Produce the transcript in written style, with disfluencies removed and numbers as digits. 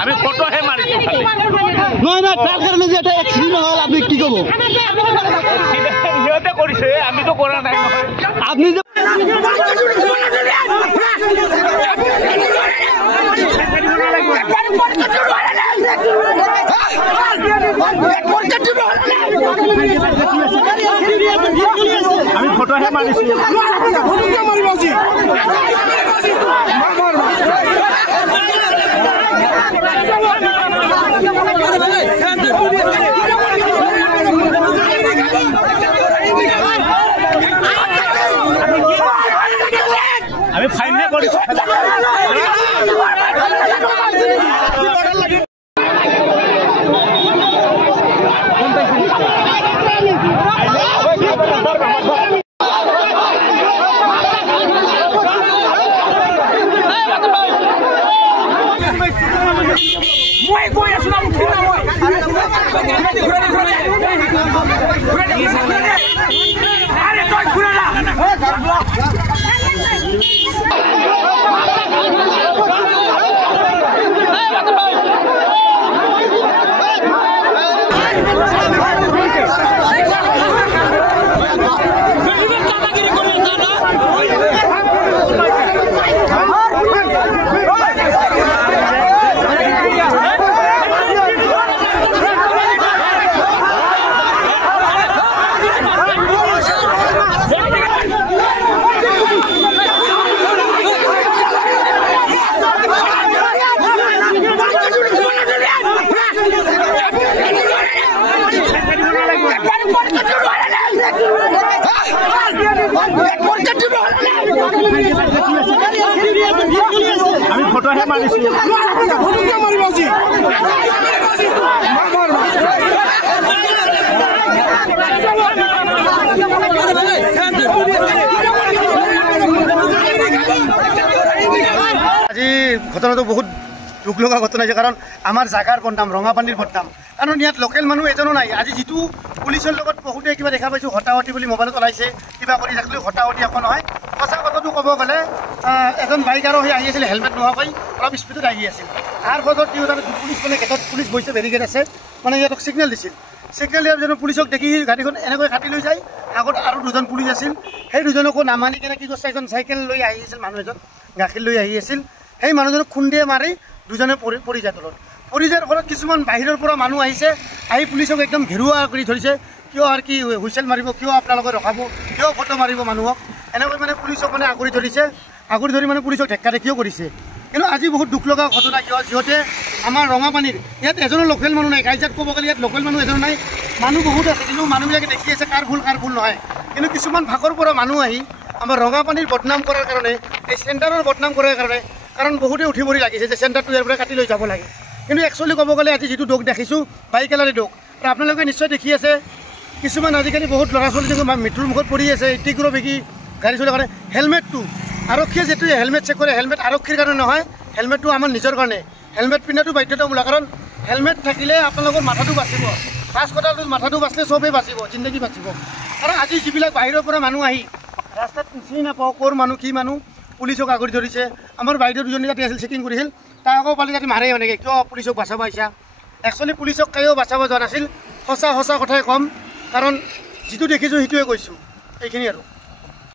আমি ফটোহে মাৰিছো নহয় নহয় তাৰ কাৰণে যে এটা এক্সিডেণ্ট হ'ল আপুনি কি ক'ব সিহঁতে কৰিছে আমিতো কৰা নাই নহয় আপনি যে আমি ফটোহে মাৰিছো আমি ফাইনে কৰিছো আমি ফটোহে মাৰিছো আজি ঘটনাটো বহুত দুখ লগা ঘটনা হৈছে কাৰণ আমাৰ জাগাৰ বদনাম ৰঙাপানীৰ বদনাম কাৰণ ইয়াত লোকেল মানুহ এজনো নাই আজি যিটো পুলিচৰ লগত বহুতে কিবা দেখা পাইছোঁ হতাহতি বুলি মোবাইলত ওলাইছে কিবা কৰি থাকিলেও হতাহতি একো নহয় সঁচা কথাটো ক'ব গ'লে এজন বাইকাৰো সেই আহি আছিল হেলমেট নোহোৱাকৈ অলপ স্পীডত আহি আছিল তাৰ ফলত কি হ'ল পুলিচ মানে গেটত পুলিচ বহিছে বেৰিকেড আছে মানে সিহঁতক ছিগনেল দিছিল ছিগনেল দিয়াৰ পিছত পুলিচক দেখি গাড়ীখন এনেকৈ কাটি লৈ যায় আগত আৰু দুজন পুলিচ আছিল সেই দুজনকো নামানি কেনে কি কৰিছে এজন চাইকেল লৈ আহি আছিল মানুহ এজন গাখীৰ লৈ আহি আছিল সেই মানুহজনক খুন্দিয়ে মাৰি দুজনে পৰি যায় তলত পৰি যোৱাৰ ফলত কিছুমান বাহিৰৰ পৰা মানুহ আহিছে আহি পুলিচক একদম ঘেৰুৱা কৰি ধৰিছে কিয় আৰু কি হুইচেল মাৰিব কিয় আপোনালোকে ৰখাব কিয় ফটো মাৰিব মানুহক এনেকৈ মানে পুলিচক মানে আগুৰি ধৰিছে আগুৰি ধৰি মানে পুলিচক ঢেক্কা দেখিও কৰিছে কিন্তু আজি বহুত দুখ লগা ঘটনা কিয় যিহেতু আমাৰ ৰঙাপানীৰ ইয়াত এজনো লোকেল মানুহ নাই কাইজাত ক'ব গ'লে ইয়াত লোকেল মানুহ এজনো নাই মানুহ বহুত আছে কিন্তু মানুহবিলাকে দেখি আছে কাৰ ভুল নহয় কিন্তু কিছুমান ভাগৰ পৰা মানুহ আহি আমাৰ ৰঙাপানীৰ বদনাম কৰাৰ কাৰণে এই চেণ্টাৰৰ বদনাম কৰাৰ কাৰণে কাৰণ বহুতে উঠি পৰি লাগিছে যে চেণ্টাৰটো ইয়াৰ পৰা কাটি লৈ যাব লাগে কিন্তু একচুৱেলি ক'ব গ'লে আজি যিটো দোষ দেখিছোঁ বাইকেলাৰে দোষ আৰু আপোনালোকে নিশ্চয় দেখি আছে কিছুমান আজিকালি বহুত ল'ৰা ছোৱালী মৃত্যুৰ মুখত পৰি আছে টিগ্ৰ বেগী গাড়ী চলোৱাৰ কাৰণে হেলমেটটো আৰক্ষীয়ে যিটো হেলমেট চেক কৰে হেলমেট আৰক্ষীৰ কাৰণে নহয় হেলমেটটো আমাৰ নিজৰ কাৰণে হেলমেট পিন্ধাটো বাধ্যতামূলক কাৰণ হেলমেট থাকিলে আপোনালোকৰ মাথাটো বাচিব ফাৰ্ষ্ট কথাটো মাথাটো বাচিলে চবেই বাচিব জিন্দগী বাচিব কাৰণ আজি যিবিলাক বাহিৰৰ পৰা মানুহ আহি ৰাস্তাত চিনি নাপাওঁ ক'ৰ মানুহ কি মানুহ পুলিচক আগুৰি ধৰিছে আমাৰ বাইদেউ দুজনী যাতে আছিল চেকিং কৰিছিল তাক আকৌ পালি যাতে মাৰে এনেকৈ কিয় পুলিচক বাচাব আহিছা একচুৱেলি পুলিচক কায়ো বাচাব যোৱা নাছিল সঁচা কথাই ক'ম কাৰণ যিটো দেখিছোঁ সেইটোৱে কৈছোঁ এইখিনি আৰু